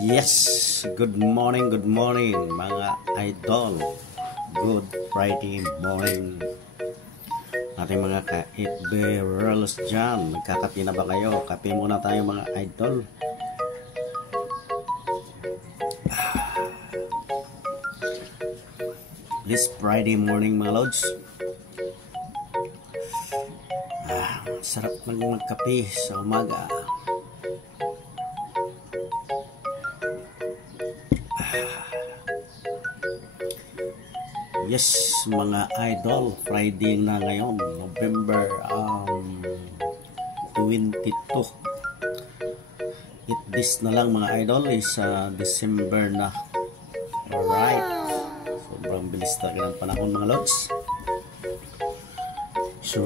Yes, good morning mga idol. Good Friday morning. Ating mga ka-itberals dyan, nagkakape na ba kayo? Kape muna tayo mga idol. This Friday morning mga lods. Sarap magkape sa umaga. Yes, mga idol, Friday na ngayon, November 22. This na lang mga idol is December na. Alright, sobrang bilis talaga ng panahon mga lods. So,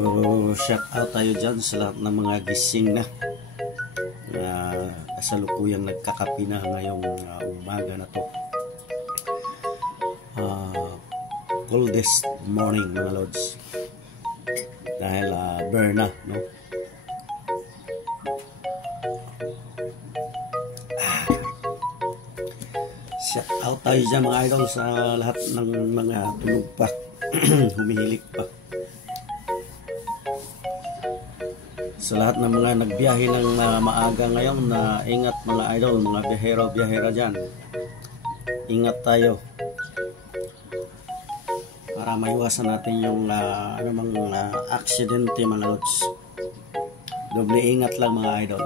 shout out tayo dyan sa lahat ng mga gising na kasalukuyang nagkakape na ngayong umaga na to. Coldest morning mga lods dahil burn na, no? Shout out tayo dyan mga idol sa lahat ng mga tulog pa humihilik pa, sa lahat ng mga nagbiyahe ng maaga ngayon. Na ingat mga idol, mga biyahero-biyahera dyan, ingat tayo para maiwasan natin yung anumang aksidente mga lods. Doble ingat lang mga idol.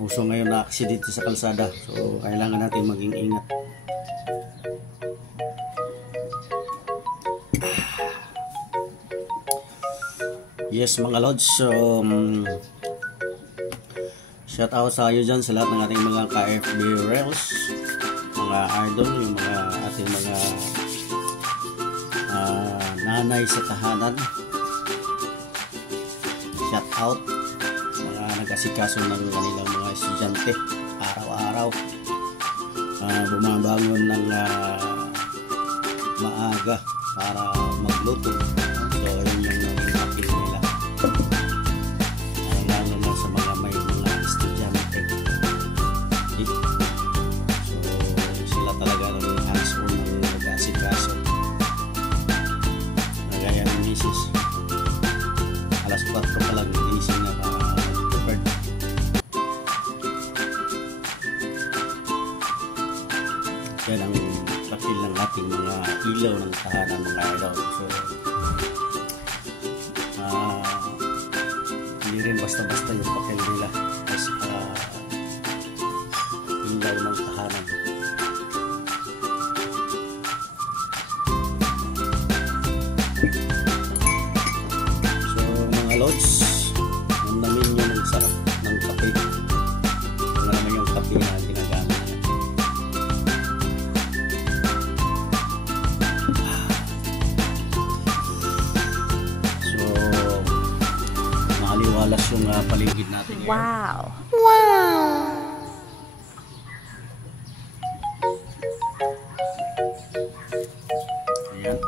Uso ngayon na aksidente sa kalsada, so kailangan natin maging ingat. Yes mga lods, so shout out sa iyo dyan sa lahat ng ating mga ka-FB Reels, mga idol, yung mga ating mga nanay sa tahanan. Shout out mga nag-asikaso ng kanilang mga estudyante araw-araw, bumabangon ng maaga para magluto. So yun yung appeal nila, lalo na sa mga may mga estudyante. So sila talaga ng hands-on ng nag-asikaso. Gaya ng misis, alas 4 pa lang gising na prepared. Yan ang papel ng ating mga ilaw ng tahanan mga idol. So hindi rin basta-basta yung papel nila kasi ilaw ng tahanan. Lods, namin yun ang sarap ng kape. Ito na naman yung kape na ginagamit. So, maliwalas yung paligid natin ngayon. Wow! Wow! Ayan.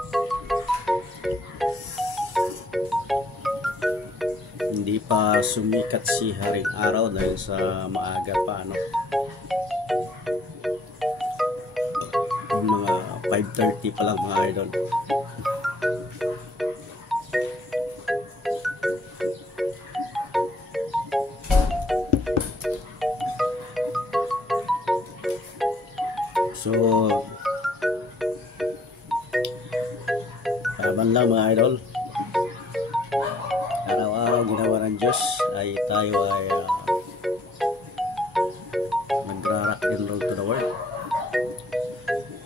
Hindi pa sumikat si haring araw dahil sa maaga pa, no? Yung mga 5:30 pa lang mga idol. So laban lang mga idol. Araw-araw ginawa ng Diyos ay tayo ay magra-rock and roll to the world.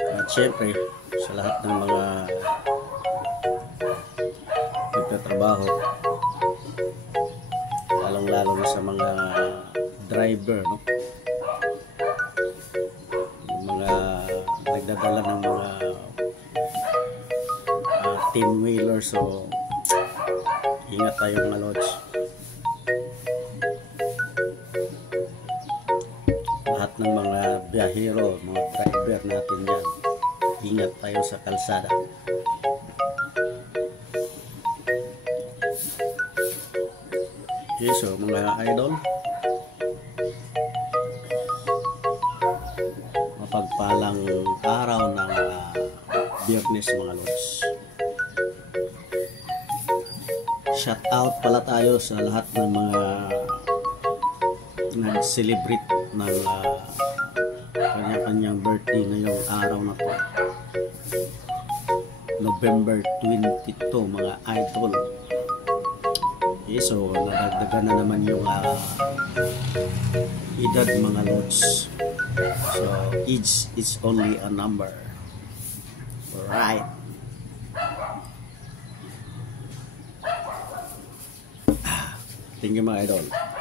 At syempre sa lahat ng mga nagtatrabaho, lalong-lalo na sa mga driver, no? Yung mga nagdadala ng mga team-wheeler, so ingat tayo mga lods. Lahat ng mga biyahero, mga driver natin dyan, ingat tayo sa kalsada. Okay, so mga idol, mapagpalang araw ng Biyernes mga lods. Shout out pala tayo sa lahat ng mga nag-celebrate ng kanya-kanyang birthday ngayong araw na to. November 22 mga idol. Okay, so nadagdagan na naman yung edad mga lods. So age is only a number. Alright. Thank you mga idol.